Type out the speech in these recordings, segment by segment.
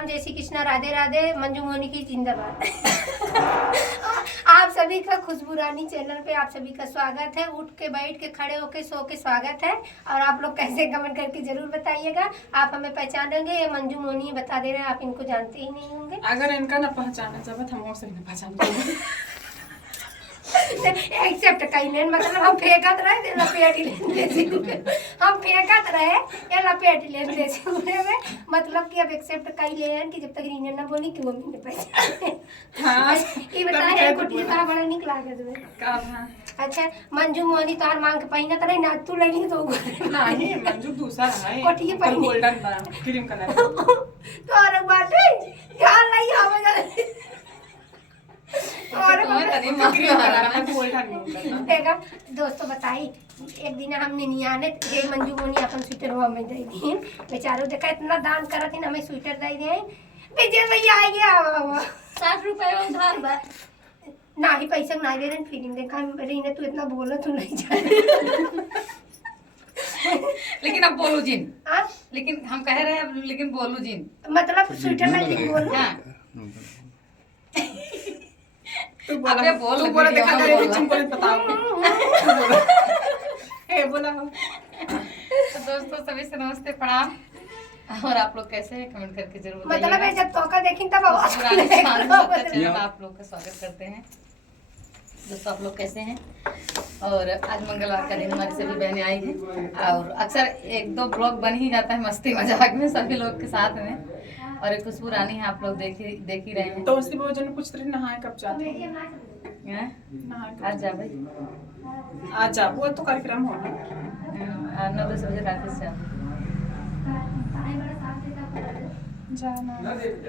राम, जय श्री कृष्णा, राधे राधे, मंजू मोनी की जिंदाबाद। आप सभी का खुशबू रानी चैनल पे आप सभी का स्वागत है। उठ के, बैठ के, खड़े होके, सो के स्वागत है। और आप लोग कैसे कमेंट करके जरूर बताइएगा। आप हमें पहचानेंगे, ये मंजू मोनी बता दे रहे हैं, आप इनको जानते ही नहीं होंगे। अगर इनका ना पहचाना जब हम और नहीं पहचान एक्सेप्ट कहीं मतलब हम फेंकत रहे थे लपेट लेते हम फेंकत रहे ये लपेट लेते में मतलब कि अब एक्सेप्ट कहीं ले कि जब तक रीना ना बोली कि वो मैंने पहचाने। हां ये बताए कोटी का बड़ा निक लागे तुम्हें का हां। अच्छा मंजू मोनी तोहर मांग के पहिनत रही ना, तू लेनी तो नहीं मंजू दूसरा है कोटी पहिन गोल्डन बा क्रीम कलर तो और बात है ध्यान नहीं आवे और क्रीम कलर है गोल्डन देखा दोस्तों बताई एक दिन हम निनियाने हे मंजू मोनी अपन स्वेटर हुआ में दे दी बेचारो देखा इतना दान करत ही हमें स्वेटर दे दे विजय भैया आ गया 60 रुपए उधार बा ना ही पैसा ना दे रहे फीलिंग देखा रीना तू इतना बोला तू नहीं जा लेकिन अब बोलू जिन हां लेकिन हम कह रहे हैं लेकिन बोलू जिन मतलब स्वेटर में बोल हां तू बोला अबे बोल तू बोला देखा करे तुम बोले बताओ ए बोला हो। तो दोस्तों सभी से नमस्ते प्रणाम। और आप लोग कैसे हैं कमेंट करके जरूर मतलब है जब तोका देखिन तब आवाज चैनल आप लोग का स्वागत करते हैं। दोस्तों आप लोग कैसे हैं? और आज मंगलवार का दिन हमारी सभी बहनें आई हैं और अक्सर एक दो ब्लॉग बन ही जाता है मस्ती मजाक में सभी लोग के साथ में। और एक खुशबू रानी है आप लोग देख ही रहे हैं। तो उसकी वजह ने पूछ रही नहाए कब जाते हैं? नहाए आज जा भाई आज जा वो तो कार्यक्रम होना 9-10 बजे रात से जाना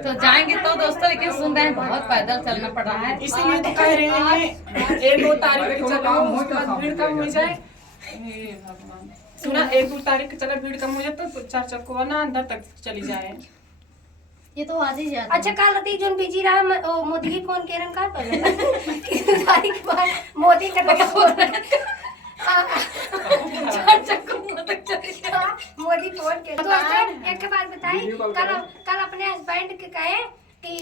तो जाएंगे तो दोस्तों, लेकिन सुन रहे हैं बहुत पैदल चलना पड़ रहा है इसीलिए तो कह रहे हैं 1-2 तारीख को चलो उसके बाद भीड़ कम हो जाए। हे भगवान सुना 1-2 तारीख को चलो भीड़ कम हो जाए तो 4 चक्को ना अंदर तक चली जाए। ये तो आज ही जाता अच्छा कल रती जोन बिजी रहा मोदी की फोन के रंग का पर किस तारीख के बाद मोदी का फोन मोदी फोन के तो एक बात बताई कल अपने हस्बैंड के कहे कि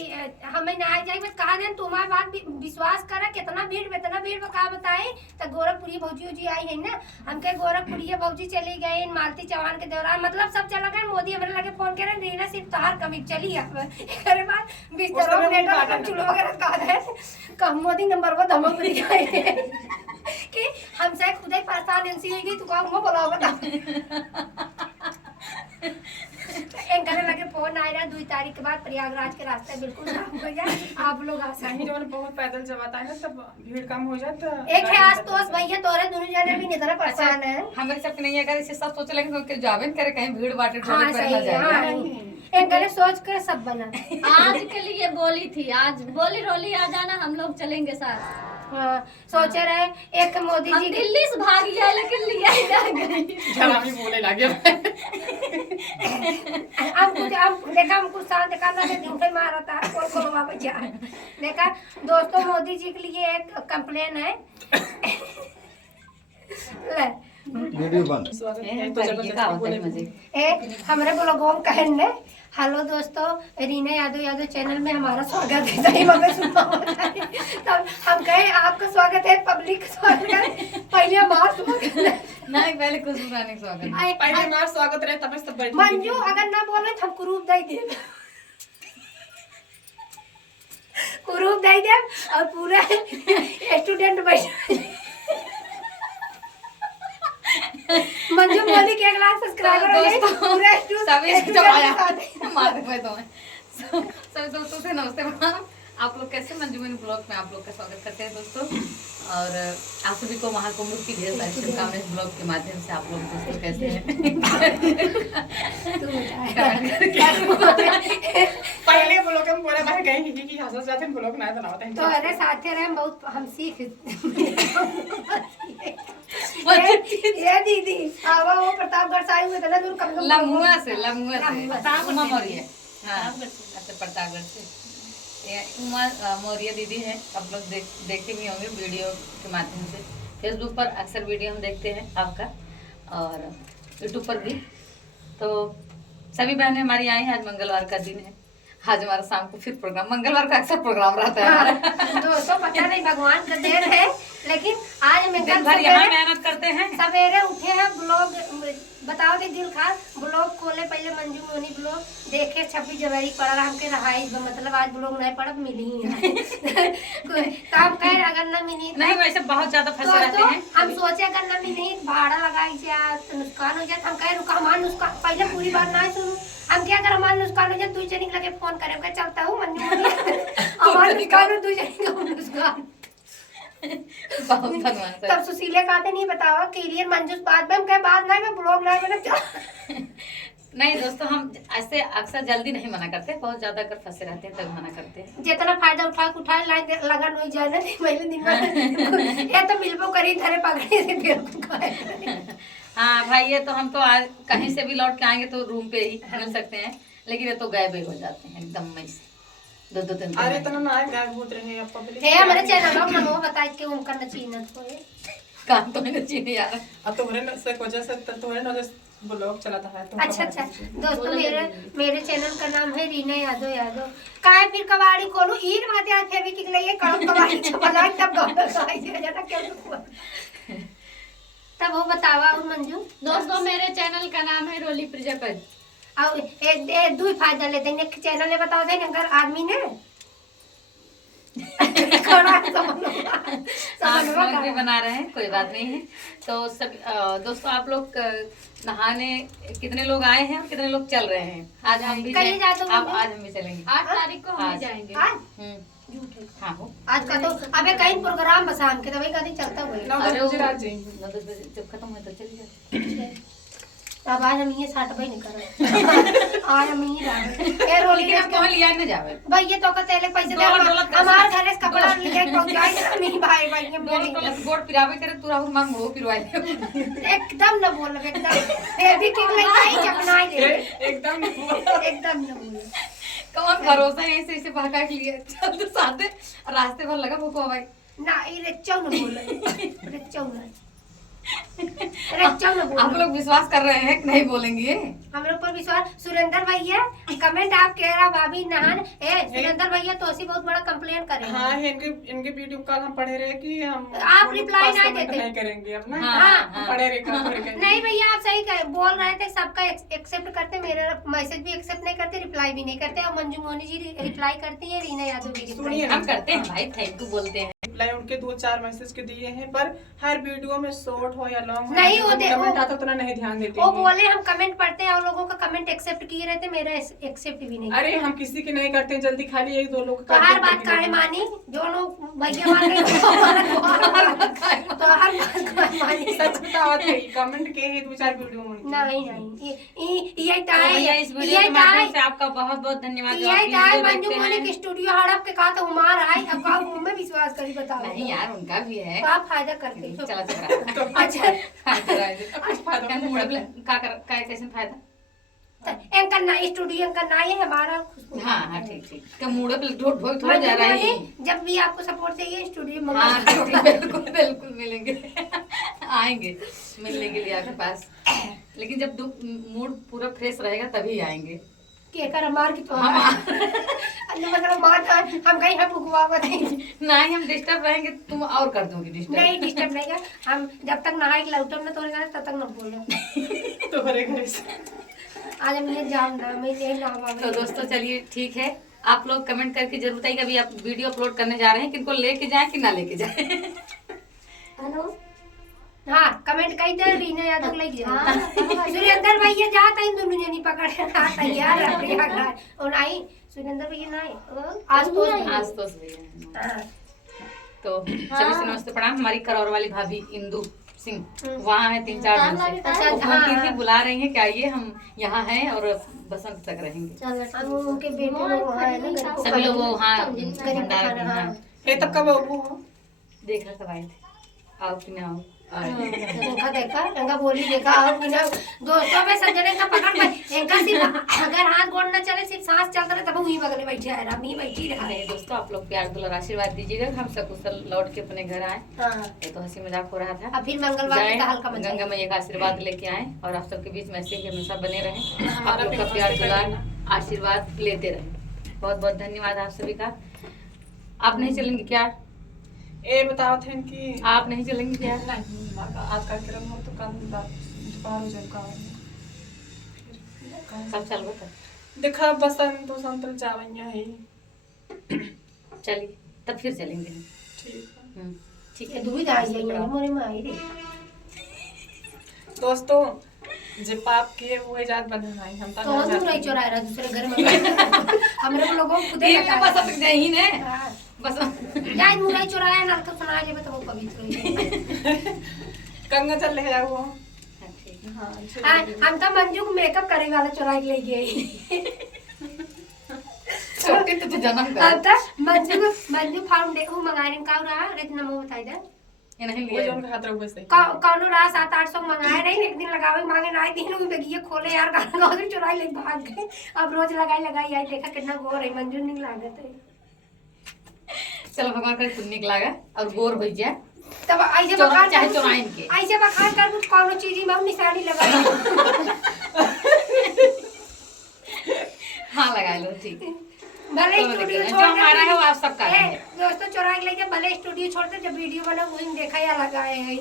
हमें ना आ जाए बस कहा दें तुम्हारी बात विश्वास करा कितना भीड़ का बताए तो गोरखपुरी भौजी जी आई है ना हम कहे गोरखपुरी भौजी चली गए मालती चौहान के दौरान मतलब सब चला गए मोदी हमारे लगे फोन करे रीना सिर्फ तोहार कमी चली अरे बात बिस्तर नेटवर्क चूल्हा वगैरह कहा है कम मोदी नंबर पर धमक दी जाए कि हमसे खुद ही परेशान एनसी होगी तू कहाँ बोला बता करे लगे फोन आ रहा 2 तारीख के बाद प्रयागराज के रास्ते बिल्कुल साफ हो जाए आप लोग आसानी जब बहुत पैदल जब आता है ना तब भीड़ कम हो जाए तो एक है आशुतोष भैया तोरे दोनों जने भी इतना परेशान है हमारे सब नहीं अगर इसे सब सोचे लेकिन तो जावे न करे कहीं भीड़ बाटे हाँ ढोले पर सही ना है जाए एक करे सोच कर सब बना आज के लिए बोली थी, आज बोली रोली आ जाना हम लोग चलेंगे साथ। हाँ सोचे रहे एक मोदी हम जी दिल्ली से भाग गया लेकिन लिया ही ना गई। झलामी बोले लगे अब देखा हमको शांत करना है झूठे मारा था कोल बचा देखा दोस्तों मोदी जी के लिए एक कंप्लेन है ले वीडियो बंद हमारे ब्लॉगों में कहन ने हेलो दोस्तों रीना यादव चैनल में हमारा स्वागत है सही में सुना तब हम कहे आपका स्वागत है पब्लिक स्वागत है पहले बार नहीं पहले खुशबू रानी स्वागत पहले हमारा स्वागत रहे तब सब बैठ मंजू अगर ना बोले तो हम कुरूप दे दे कुरूप दे दे और पूरा स्टूडेंट बैठ मंजू मोदी के क्लास सब्सक्राइबर हो पूरा सभी मार दे तो सभी दोस्तों से नमस्ते प्रणाम। आप लोग कैसे मंजू मोनी ब्लॉग में आप लोग का स्वागत करते हैं दोस्तों। और आप सभी को महाकुंभ की ढेर सारी शुभकामनाएं इस ब्लॉग के माध्यम से। आप लोग दोस्तों कैसे हैं पहले ब्लॉग में बोला भाई कहीं की हंस जाते हैं ब्लॉग ना बनाते हैं तो अरे साथे रहे बहुत हम सीख ये दीदी आवा वो प्रतापगढ़ से आई हुए थे ना दूर कम लमुआ से उमा मौर्य हाँ अच्छा प्रतापगढ़ से ये उमा मौर्य दीदी है। आप लोग देखते भी होंगे वीडियो के माध्यम से। फेसबुक पर अक्सर वीडियो हम देखते हैं आपका और यूट्यूब पर भी। तो सभी बहनें हमारी आई हैं। आज मंगलवार का दिन है आज हमारा शाम को फिर प्रोग्राम, मंगलवार का अक्सर प्रोग्राम रहता है हमारा। दोस्तों पता नहीं भगवान का देन है, लेकिन आज दिन मंगल भर यहाँ मेहनत करते हैं। सवेरे उठे हैं, ब्लॉग बताओ दे दिल खास ब्लॉग खोले, पहले मंजू मोनी ब्लॉग देखे, 26 जनवरी पड़ा हमके रहाई, मतलब आज ब्लॉग नहीं पड़ा मिली ही है। काम कर अगर न मिली नहीं, वैसे बहुत ज्यादा फंसे रहते हैं। हम सोचे अगर न मिली भाड़ा लगाई जाए तो नुकसान हो जाए, हम कहे रुका हमारा नुकसान पहले पूरी बात ना सुनो, हम क्या अगर हमारा नुकसान हो जाए तू जनी लगे फोन करे क्या चलता हूँ मंजू मोनी हमारा नुकसान हो तू जनी का नुकसान। बहुत भगवान से। तब सुशीले कहते नहीं बताओ क्लियर मंजूस बात में हम कहे बात नहीं मैं ब्लॉग नहीं बना नहीं दोस्तों, हम ऐसे अक्सर जल्दी नहीं मना करते, बहुत ज्यादा अगर फंसे रहते हैं तब मना करते हैं। जितना फायदा उठाए लाइन लगन हो जाए ना पहले दिन में ये तो मिलबो करी धरे पकड़े से फिर खाए। हाँ भाई, ये तो हम तो आज कहीं से भी लौट के आएंगे तो रूम पे ही मिल सकते हैं, लेकिन ये तो गायब ही हो जाते हैं एकदम मई से 2-2 दिन। अरे इतना ना गायब होते रहे अब पब्लिक है हमारे चैनल में नमो बताए के उनका नचीनत होए काम तो मैंने चीनी यार। अब तुम्हारे वजह से तुम्हारे वजह से ब्लॉग चलाता है। अच्छा दोस्तों मेरे चैनल का नाम है रीना यादव। काहे फिर कबाड़ी खोलू ईद माते आज फेवी की लिए कड़म कबाड़ी छपला तब डॉक्टर साहब से ज्यादा क्यों हुआ तब वो बतावा और मंजू। दोस्तों मेरे चैनल का नाम है रोली प्रजापति। और ए दो फायदा लेते हैं चैनल ने बताओ दे अगर आदमी ने आप लोग भी बना रहे हैं, कोई बात नहीं है। तो सब दोस्तों आप लोग नहाने कितने लोग आए हैं और कितने लोग चल रहे हैं? आज हम भी कहीं जा तो आज हम भी चलेंगे। 8 तारीख को हम भी जाएंगे। आज हाँ हो आज का तो अबे कहीं प्रोग्राम बस शाम के तो वही कहीं चलता हुआ 9-10 बजे रात जाएंगे। 9-10 बजे जब खत्म हो तो चली जाए। अब आज हम ये 60 भाई नहीं कर आज हम ये ए रोली लेकिन अब कहाँ लिया न जावे भाई ये तो कहते हैं पैसे दे हमारे घर से कपड़ा लेके पहुंचाए नहीं भाई भाई ये बोर्ड पिरावे करे तू राहुल मांग हो पिरवाए एकदम न बोल एकदम बेबी के लिए नहीं चपनाई दे एकदम न बोल कौन भरोसा है ऐसे ऐसे भागा के लिए चल तो साथे रास्ते भर लगा भूखो भाई ना ये चौ न बोल चौ न आप लोग विश्वास कर रहे हैं कि नहीं बोलेंगे? हम लोग पर विश्वास। सुरेंद्र भैया कमेंट आप कह रहा भाभी नहान सुरेंद्र भैया तो ऐसी बहुत बड़ा कंप्लेन करे। हाँ इनके वीडियो कॉल हम पढ़े रहे कि हम आप रिप्लाई नहीं देते नहीं करेंगे अब ना। हाँ, पढ़े रहे नहीं भैया आप सही बोल रहे थे, सबका एक्सेप्ट करते, मेरा मैसेज भी एक्सेप्ट नहीं करते, रिप्लाई भी नहीं करते। और मंजू मोनी जी रिप्लाई करती है, रीना यादव भी हम करते हैं भाई, थैंक यू बोलते हैं। रिप्लाई उनके 2-4 मैसेज के दिए हैं, पर हर वीडियो में शॉर्ट हो या लॉन्ग हो नहीं वो कमेंट आता उतना नहीं ध्यान देते। वो बोले हम कमेंट पढ़ते हैं और लोगों का कमेंट एक्सेप्ट किए रहते, मेरा एक्सेप्ट भी नहीं। अरे हम किसी की नहीं करते जल्दी, खाली 1-2 लोग तो हर बात काहे मानी जो लोग भैया माने तो हर बात काहे मानी। सच बताओ थे कमेंट के ही 2-4 वीडियो में नहीं ये टाइम इस वीडियो के माध्यम से आपका बहुत-बहुत धन्यवाद। ये टाइम मंजू मोनी के स्टूडियो हड़प के कहा तो उमार आई, अब का मुंह में विश्वास करी बताओ। नहीं यार उनका भी है, तो आप फायदा करते हो। चला चला अच्छा कैसे फायदा एंकर ना स्टूडियो एंकर ना ये हमारा हाँ हाँ ठीक ठीक का मूड पे थोड़ा जा रहा है। जब भी आपको सपोर्ट चाहिए स्टूडियो में हाँ बिल्कुल बिल्कुल मिलेंगे आएंगे मिलने के लिए आपके पास, लेकिन जब मूड पूरा फ्रेश रहेगा तभी आएंगे। के कर मार की तो मतलब मार हम कहीं हम भुगवा बताएंगे नहीं, हम डिस्टर्ब रहेंगे तुम और कर दोगे डिस्टर्ब। नहीं डिस्टर्ब नहीं कर, हम जब तक नहाए लौटम ना तोरे तब तक न बोलो तुम्हारे घर से आज हम ये जाम ना मैं ये ना बाबा। तो दोस्तों चलिए ठीक है, आप लोग कमेंट करके जरूर बताइए अभी आप वीडियो अपलोड करने जा रहे हैं, किनको लेके जाए कि ना लेके जाए। हेलो हाँ कमेंट कई दे रीना यादव लग जाए सुरेंद्र भैया जाता इन दोनों जनी पकड़ तैयार है प्रिया घर और आई सुरेंद्र भैया नहीं आज तो तो चलिए नमस्ते प्रणाम। हमारी करौर वाली भाभी इंदू सिंह वहाँ है 3-4 दिन से, ही बुला रही हैं कि आइए हम यहाँ हैं और बसंत तक रहेंगे। उनके बेटे लोग वहाँ है ना सभी लोग वहाँ भंडारा में। हाँ ये तब कब वो देखा कब आए थे, आओ कि ना आओ देखा रंगा बोली देखा और बिना दोस्तों में सजने का पकड़ में इनका सिर्फ अगर हाथ गोड़ न चले सिर्फ सांस चलता रहे तब वही बगल में बैठे है रामी बैठी रहा है। दोस्तों आप लोग प्यार दुलार आशीर्वाद दीजिएगा, हम सकुशल लौट के अपने घर आए। ये तो हंसी मजाक हो रहा था। अब फिर मंगलवार का हल्का मजा गंगा मैया का आशीर्वाद लेके आए और आप सबके बीच में ऐसे ही हमेशा बने रहे, आप लोग का प्यार दुलार आशीर्वाद लेते रहे। बहुत बहुत धन्यवाद आप सभी का। आप नहीं चलेंगे क्या? ये बताओ थे कि आप नहीं चलेंगे क्या? नहीं आज का क्रम हो तो कल दोपहर हो जाएगा। कब चल बता देखा बसंत वसंत जावैया है। चलिए तब फिर चलेंगे। ठीक है। ठीक है। दूध आ जाइए मोरे में आई रे। दोस्तों जे पाप किए हुए जात बनाई हम तो हम नहीं चोरा रहा दूसरे घर में हमरे लोगों को खुदे ये बस अब नहीं ने हाँ। बस यार मुराई चोराया नल का सुना ले तो वो पवित्र हो गंगा चल ले जाओ। ठीक हाँ हम तो मंजू को मेकअप करे वाला चोरा के ले गए छोटे तो जन्म अब कर तो मंजू फाउंडेशन मंगाने का रहा रेट नमो बताई दे ये नहीं वो लिया जो उनका हाथ रखो वैसे कौनो रहा 700-800 मंगाए नहीं एक दिन लगावे मांगे ना दिन में बेगिए खोले यार गाना गाओ चुराई ले भाग गए। अब रोज लगाई आई देखा कितना गोर है मंजू नहीं लागत है। चलो भगवान करे तुम निकलागा और गोर हो जाए तब ऐसे चोरा बखार चाहे चोराइन के ऐसे बखार कर कुछ कौनो चीज में निशानी लगाई हाँ लगा लो ठीक भले स्टूडियो जो छोड़ हमारा है वो आप सबका है। दोस्तों चोरा के लेके भले स्टूडियो छोड़ते जब वीडियो बना वही देखा या लगाए हैं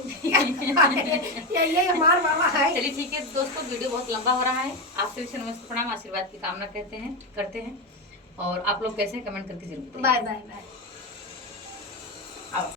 यही हमार वाला है। चलिए ठीक है दोस्तों, वीडियो बहुत लंबा हो रहा है। आपसे भी नमस्ते प्रणाम, आशीर्वाद की कामना करते हैं और आप लोग कैसे कमेंट करके जरूर बताइए। Bye bye bye.